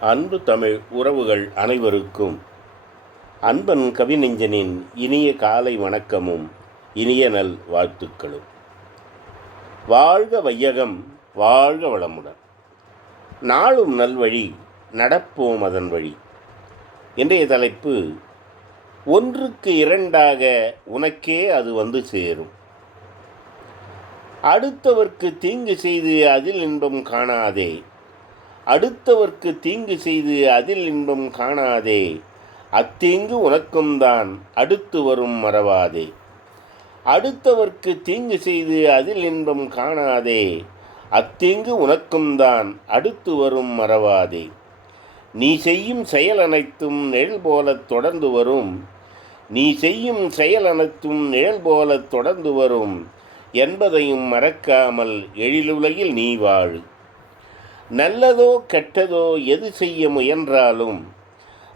அன்பு தமிழ் உறவுகள் அனைவருக்கும். அன்பன் கவிநெஞ்சனின் இனிய காலை வணக்கமும் இனிய நல் வாழ்த்துக்களும். வாழ்க வையகம் வாழ்க வளமுடன். நாளும் நல்வழி நடப்போம் அதன் வழி. இன்றைய தலைப்பு ஒன்றுக்கு இரண்டாக உனக்கே அது வந்து சேரும். அடுத்தவர்க்கு தீங்கு செய்து அதில் இன்பம் காணாதே. அடுத்தவர்க்கு தீங்கு செய்து அதில் இன்பம் காணாதே. அத்தீங்கு உனக்கும் தான் அடுத்து வரும் மறவாதே. அடுத்தவர்க்கு தீங்கு செய்து அதில் இன்பம் காணாதே. அத்தீங்கு உனக்கும் தான் அடுத்து வரும் மறவாதே. நீ செய்யும் செயல் அனைத்தும் நிழல் போலத் தொடர்ந்து வரும். நீ செய்யும் செயல் அனைத்தும் நிழல் போலத் தொடர்ந்து வரும். என்பதையும் மறக்காமல் எழிலுலகில் நீ வாழு. நல்லதோ கெட்டதோ எது செய்ய முயன்றாலும்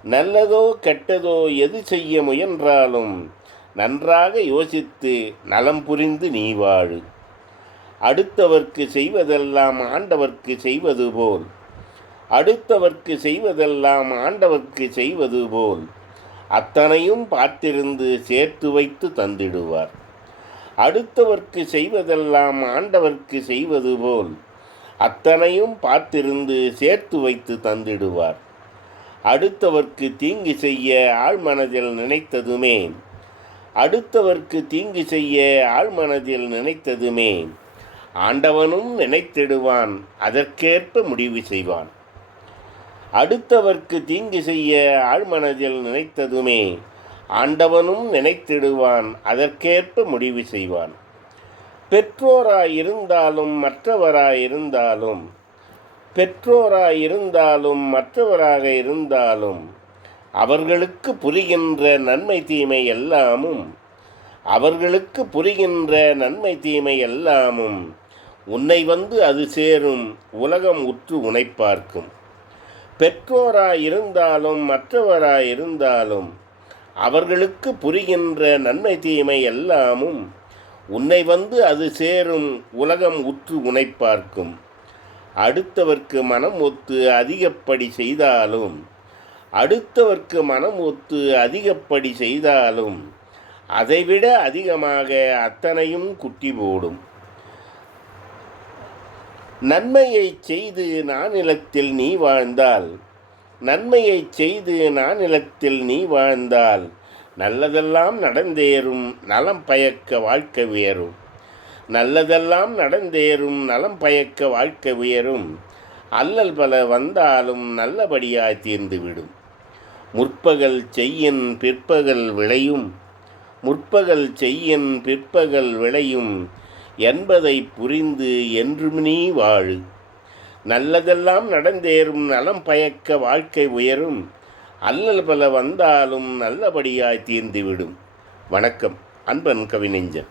நல்லதோ கெட்டதோ எது செய்ய முயன்றாலும் நன்றாக யோசித்து நலம் புரிந்து நீ வாழு. அடுத்தவர்க்கு செய்வதெல்லாம் ஆண்டவர்க்கு செய்வது போல் அடுத்தவர்க்கு செய்வதெல்லாம் ஆண்டவர்க்கு செய்வது போல் அத்தனையும் பார்த்திருந்து சேர்த்து வைத்து தந்திடுவார். அடுத்தவர்க்கு செய்வதெல்லாம் ஆண்டவர்க்கு செய்வது போல் அத்தனையும் பார்த்திருந்து சேர்த்து வைத்து தந்திடுவார். அடுத்தவர்க்கு தீங்கு செய்ய ஆழ்மனதில் நினைத்ததுமே. அடுத்தவர்க்கு தீங்கு செய்ய ஆழ்மனதில் நினைத்ததுமே. ஆண்டவனும் நினைத்திடுவான் அதற்கேற்ப முடிவு செய்வான். அடுத்தவர்க்கு தீங்கு செய்ய ஆழ்மனதில் நினைத்ததுமே ஆண்டவனும் நினைத்திடுவான் அதற்கேற்ப முடிவு செய்வான். பெற்றோராயிருந்தாலும் மற்றவராயிருந்தாலும் பெற்றோராயிருந்தாலும் மற்றவராக இருந்தாலும் அவர்களுக்கு புரிகின்ற நன்மை தீமை எல்லாமும் அவர்களுக்கு புரிகின்ற நன்மை தீமை எல்லாமும் உன்னை வந்து அது சேரும் உலகம் உற்று உனை பார்க்கும் பெற்றோராயிருந்தாலும் மற்றவராயிருந்தாலும் அவர்களுக்கு புரிகின்ற நன்மை தீமை எல்லாமும் உன்னை வந்து அது சேரும் உலகம் உற்று உனை பார்க்கும் அடுத்தவர்க்கு மனம் ஒத்து அதிகப்படி செய்தாலும் அடுத்தவர்க்கு மனம் ஒத்து அதிகப்படி செய்தாலும் அதைவிட அதிகமாக அத்தனையும் குட்டி போடும். நன்மையை செய்து நானிலத்தில் நீ வாழ்ந்தால் நன்மையை செய்து நானிலத்தில் நீ வாழ்ந்தால் நல்லதெல்லாம் நடந்தேறும் நலம் பயக்க வாழ்க்கை உயரும். நல்லதெல்லாம் நடந்தேறும் நலம் பயக்க வாழ்க்கை உயரும். அல்லல் பல வந்தாலும் நல்லபடியாய் தீர்ந்துவிடும். முற்பகல் செய்யின் பிற்பகல் விளையும். முற்பகல் செய்யின் பிற்பகல் விளையும். என்பதை புரிந்து என்றும் நீ வாழு. நல்லதெல்லாம் நடந்தேறும் நலம் பயக்க வாழ்க்கை உயரும். அல்லல் பல வந்தாலும் நல்லபடியாய் தீர்ந்துவிடும். வணக்கம் அன்பன் கவிநெஞ்சன்.